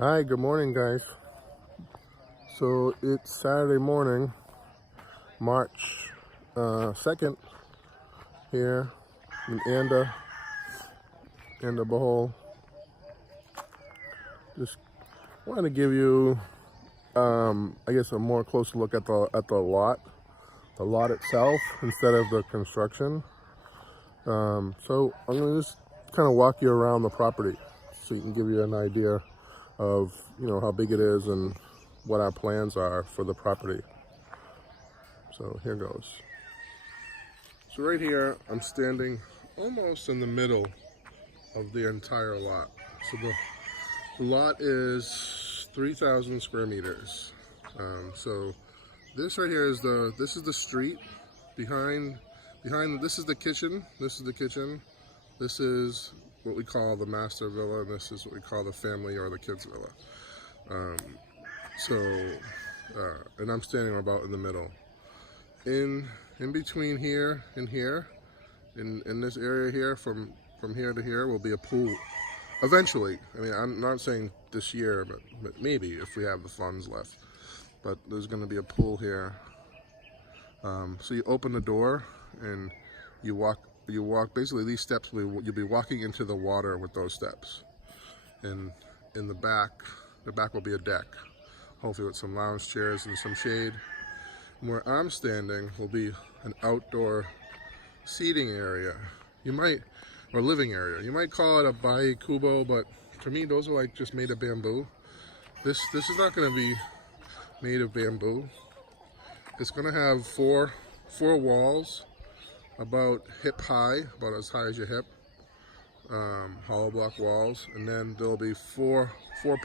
Hi, good morning, guys. So it's Saturday morning, March 2nd, here in Bohol. Just wanted to give you, I guess, a more closer look at the lot itself instead of the construction. So I'm gonna just kind of walk you around the property so you can give you an idea of how big it is and what our plans are for the property. So here goes. So right here, I'm standing almost in the middle of the entire lot. So the lot is 3,000 square meters. So this right here is this is the street behind. This is the kitchen. This is the kitchen. This is what we call the master villa, and this is what we call the family or the kids villa. And I'm standing about in the middle. In between here and here, in this area here, from here to here, will be a pool. Eventually, I mean, I'm not saying this year, but maybe if we have the funds left. But there's going to be a pool here. So you open the door and you walk. Basically, these steps you'll be walking into the water with those steps. And in the back will be a deck, hopefully with some lounge chairs and some shade. And where I'm standing will be an outdoor seating area. Or living area. You might call it a bai kubo, but to me, those are like just made of bamboo. This is not going to be made of bamboo. It's going to have four walls, about hip high, about as high as your hip, hollow block walls, and then there'll be four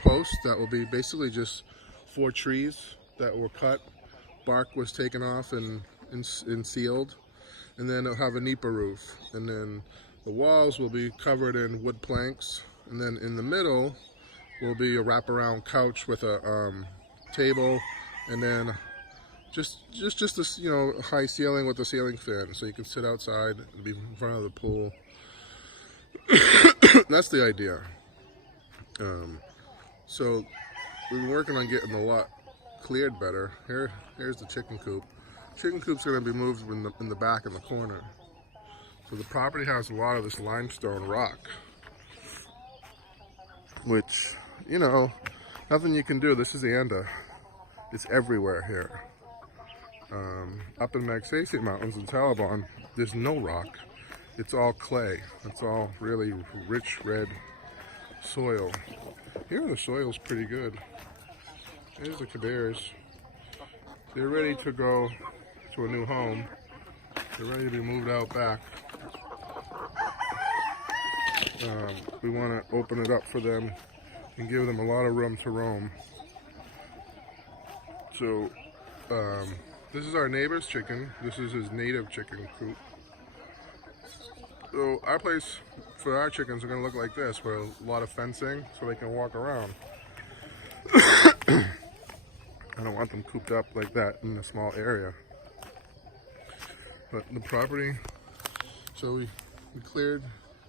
posts that will be basically just 4 trees that were cut. Bark was taken off and sealed, and then it'll have a nipa roof, and then the walls will be covered in wood planks, and then in the middle will be a wraparound couch with a table, and then just this high ceiling with a ceiling fan, so you can sit outside and be in front of the pool. That's the idea. So we've been working on getting the lot cleared better. Here's the chicken coop. Chicken coop's going to be moved in the back in the corner. So the property has a lot of this limestone rock, which, nothing you can do. This is Anda. It's everywhere here. Up in Magsaysay Mountains in Taliban, there's no rock. It's all clay. It's all really rich red soil. Here the soil's pretty good. There's the Kabirs. They're ready to go to a new home. They're ready to be moved out back. We want to open it up for them and give them a lot of room to roam. So this is our neighbor's chicken. This is his native chicken coop. So our place for our chickens are going to look like this, with a lot of fencing so they can walk around. I don't want them cooped up like that in a small area. But the property, so we cleared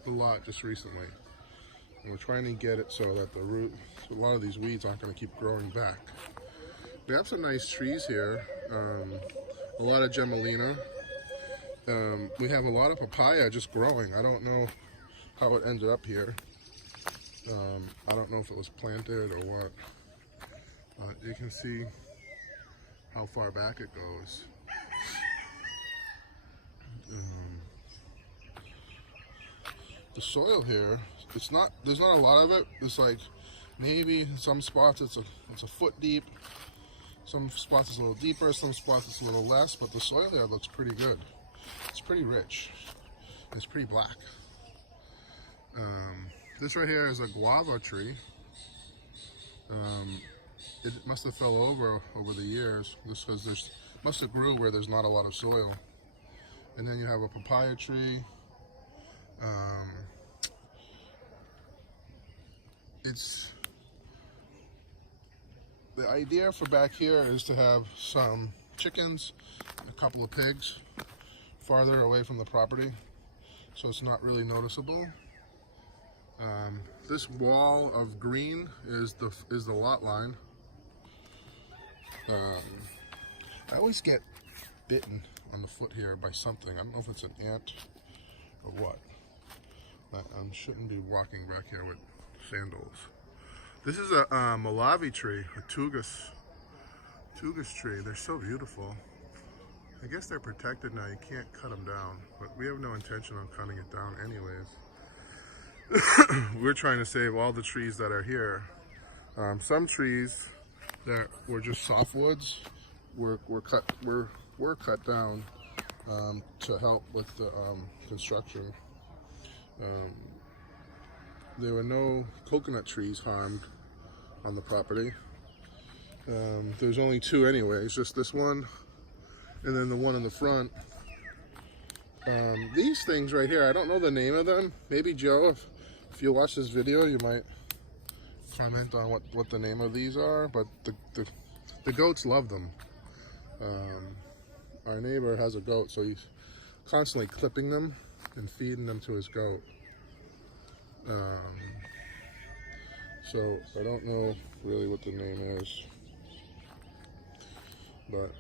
the lot just recently. And we're trying to get it so that so a lot of these weeds aren't going to keep growing back. We have some nice trees here. A lot of gemelina. We have a lot of papaya just growing. I don't know how it ended up here. I don't know if it was planted or what. You can see how far back it goes. The soil here, there's not a lot of it. It's like maybe in some spots it's a foot deep. Some spots it's a little deeper, some spots it's a little less, but the soil there looks pretty good. It's pretty rich. It's pretty black. This right here is a guava tree. It must have fell over the years, just because must have grew where there's not a lot of soil. And then you have a papaya tree. The idea for back here is to have some chickens, a couple of pigs, farther away from the property, so it's not really noticeable. This wall of green is the lot line. I always get bitten on the foot here by something. I don't know if it's an ant or what. But I shouldn't be walking back here with sandals. This is a Mojave tree, a tugus tree. They're so beautiful. I guess they're protected now. You can't cut them down, but we have no intention on cutting it down anyways. We're trying to save all the trees that are here. Some trees that were just softwoods were cut down to help with the construction. There were no coconut trees harmed on the property. There's only two anyways, just this one and then the one in the front. These things right here, I don't know the name of them. Maybe Joe, if you watch this video, you might comment on what the name of these are, but the goats love them. Our neighbor has a goat, so he's constantly clipping them and feeding them to his goat. So I don't know really what the name is, but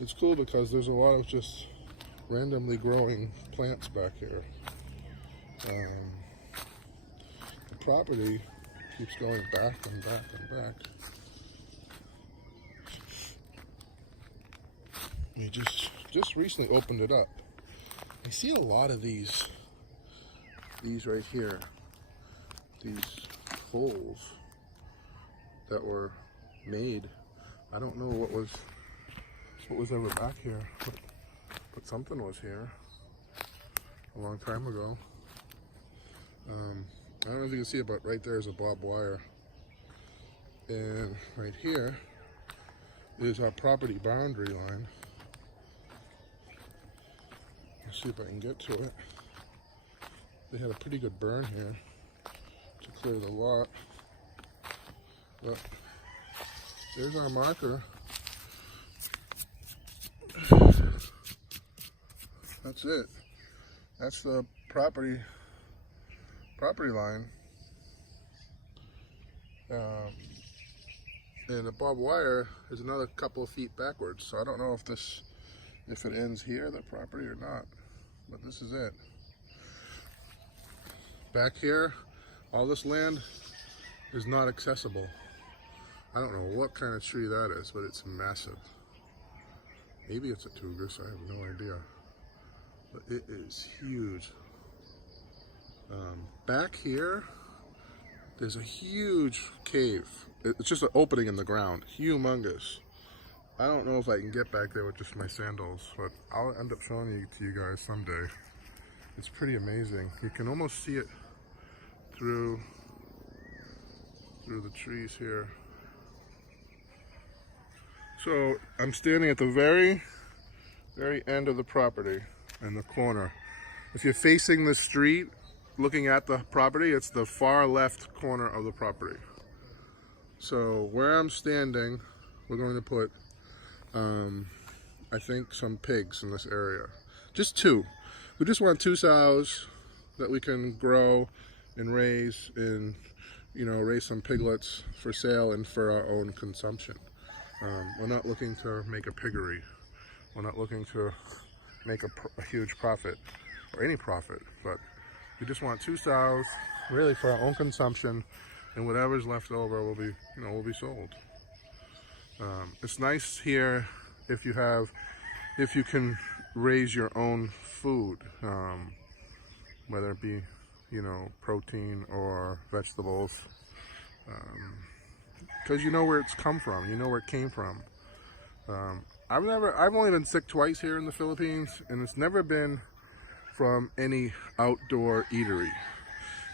it's cool because there's a lot of just randomly growing plants back here. The property keeps going back and back and back. We just recently opened it up. I see a lot of these right here, these holes that were made. I don't know what was ever back here, but something was here a long time ago. I don't know if you can see it, but right there is a barbed wire. And right here is our property boundary line. Let's see if I can get to it. They had a pretty good burn here to clear the lot. But there's our marker. That's it. That's the property line. And the barbed wire is another couple of feet backwards. So I don't know if it ends here, the property, or not. But this is it. Back here, all this land is not accessible. I don't know what kind of tree that is, but it's massive. Maybe it's a tugus, I have no idea. But it is huge. Back here, there's a huge cave. It's just an opening in the ground, humongous. I don't know if I can get back there with just my sandals, but I'll end up showing it to you guys someday. It's pretty amazing. You can almost see it through the trees here. So I'm standing at the very end of the property in the corner. If you're facing the street, looking at the property, it's the far left corner of the property. So where I'm standing, we're going to put, I think, some pigs in this area. Just two. We just want 2 sows that we can grow and raise and, raise some piglets for sale and for our own consumption. We're not looking to make a piggery. We're not looking to make a huge profit or any profit, but we just want 2 sows really for our own consumption, and whatever's left over will be sold. It's nice here if you can raise your own food, whether it be protein or vegetables, because you know where it's come from, you know where it came from. I've only been sick twice here in the Philippines, and it's never been from any outdoor eatery.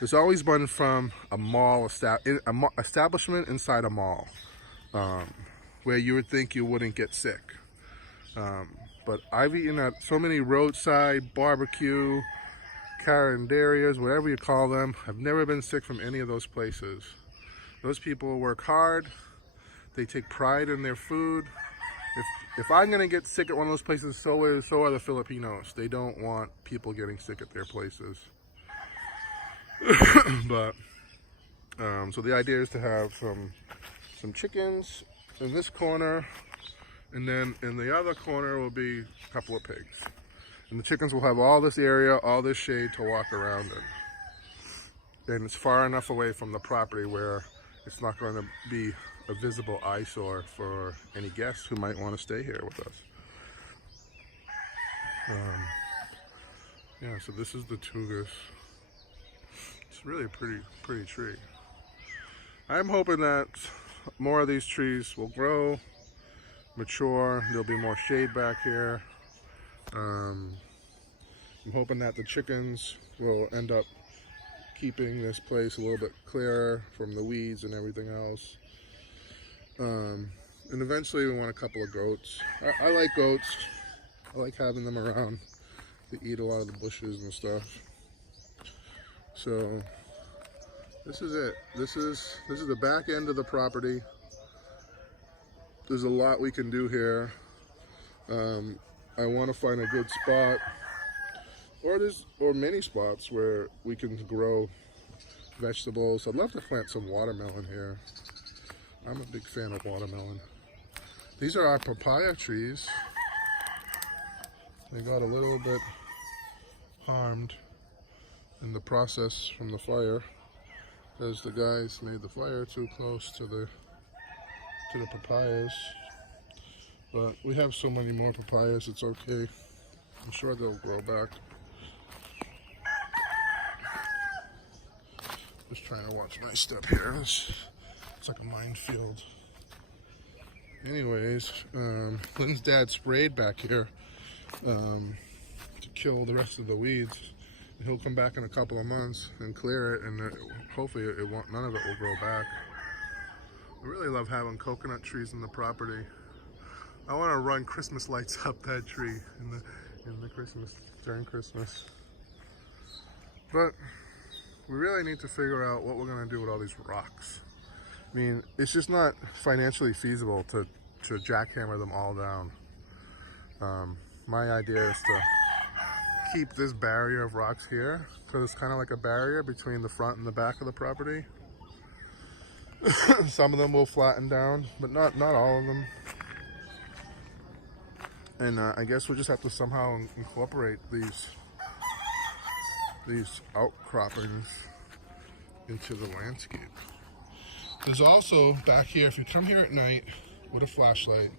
It's always been from a mall establishment inside a mall, where you would think you wouldn't get sick. But I've eaten at so many roadside barbecue, carinderias, whatever you call them. I've never been sick from any of those places. Those people work hard. They take pride in their food. If I'm gonna get sick at one of those places, so are the Filipinos. They don't want people getting sick at their places. But so the idea is to have some chickens in this corner, and then in the other corner will be a couple of pigs. And the chickens will have all this area, all this shade to walk around in. And it's far enough away from the property where it's not going to be a visible eyesore for any guests who might want to stay here with us. Yeah, so this is the tugas. It's really a pretty tree. I'm hoping that more of these trees will grow, mature. There'll be more shade back here. I'm hoping that the chickens will end up keeping this place a little bit clearer from the weeds and everything else. And eventually we want a couple of goats. I like goats. I like having them around. They eat a lot of the bushes and stuff. So this is it. This is the back end of the property. There's a lot we can do here. I want to find a good spot, or many spots where we can grow vegetables. I'd love to plant some watermelon here. I'm a big fan of watermelon. These are our papaya trees. They got a little bit harmed in the process from the fire, because the guys made the fire too close to the papayas. But we have so many more papayas, it's okay. I'm sure they'll grow back. Just trying to watch my step here. It's like a minefield. Anyways, Lynn's dad sprayed back here to kill the rest of the weeds. And he'll come back in a couple of months and clear it, and hopefully none of it will grow back. I really love having coconut trees in the property. I want to run Christmas lights up that tree in the Christmas, during Christmas. But we really need to figure out what we're going to do with all these rocks. I mean, it's just not financially feasible to jackhammer them all down. My idea is to keep this barrier of rocks here, because it's kind of like a barrier between the front and the back of the property. Some of them will flatten down, but not all of them. And I guess we'll just have to somehow incorporate these outcroppings into the landscape. There's also back here, if you come here at night with a flashlight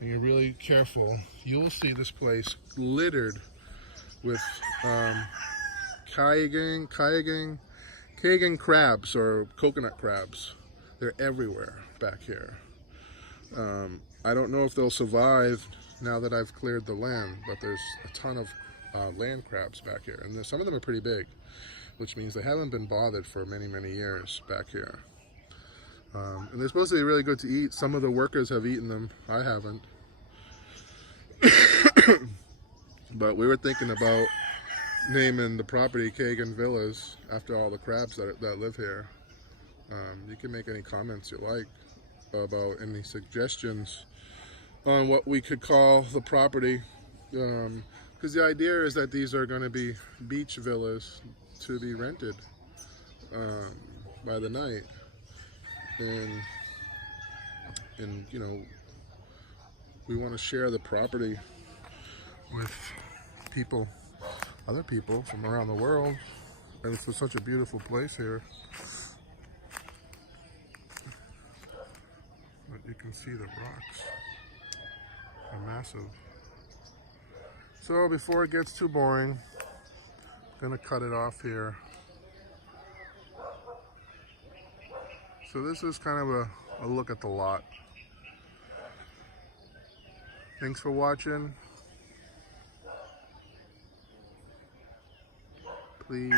and you're really careful, you'll see this place littered with Kaigan crabs, or coconut crabs. They're everywhere back here. I don't know if they'll survive now that I've cleared the land, but there's a ton of land crabs back here, and some of them are pretty big, which means they haven't been bothered for many years back here. And they're supposed to be really good to eat. Some of the workers have eaten them. I haven't. But we were thinking about naming the property Kagan Villas after all the crabs that live here. You can make any comments you like about any suggestions on what we could call the property, because the idea is that these are going to be beach villas to be rented by the night, and you know, we want to share the property with people, other people from around the world, and it's such a beautiful place here. But you can see the rocks are massive. So before it gets too boring, I'm gonna cut it off here. So this is kind of a look at the lot. Thanks for watching. Please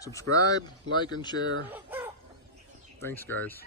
subscribe, like, and share. Thanks, guys.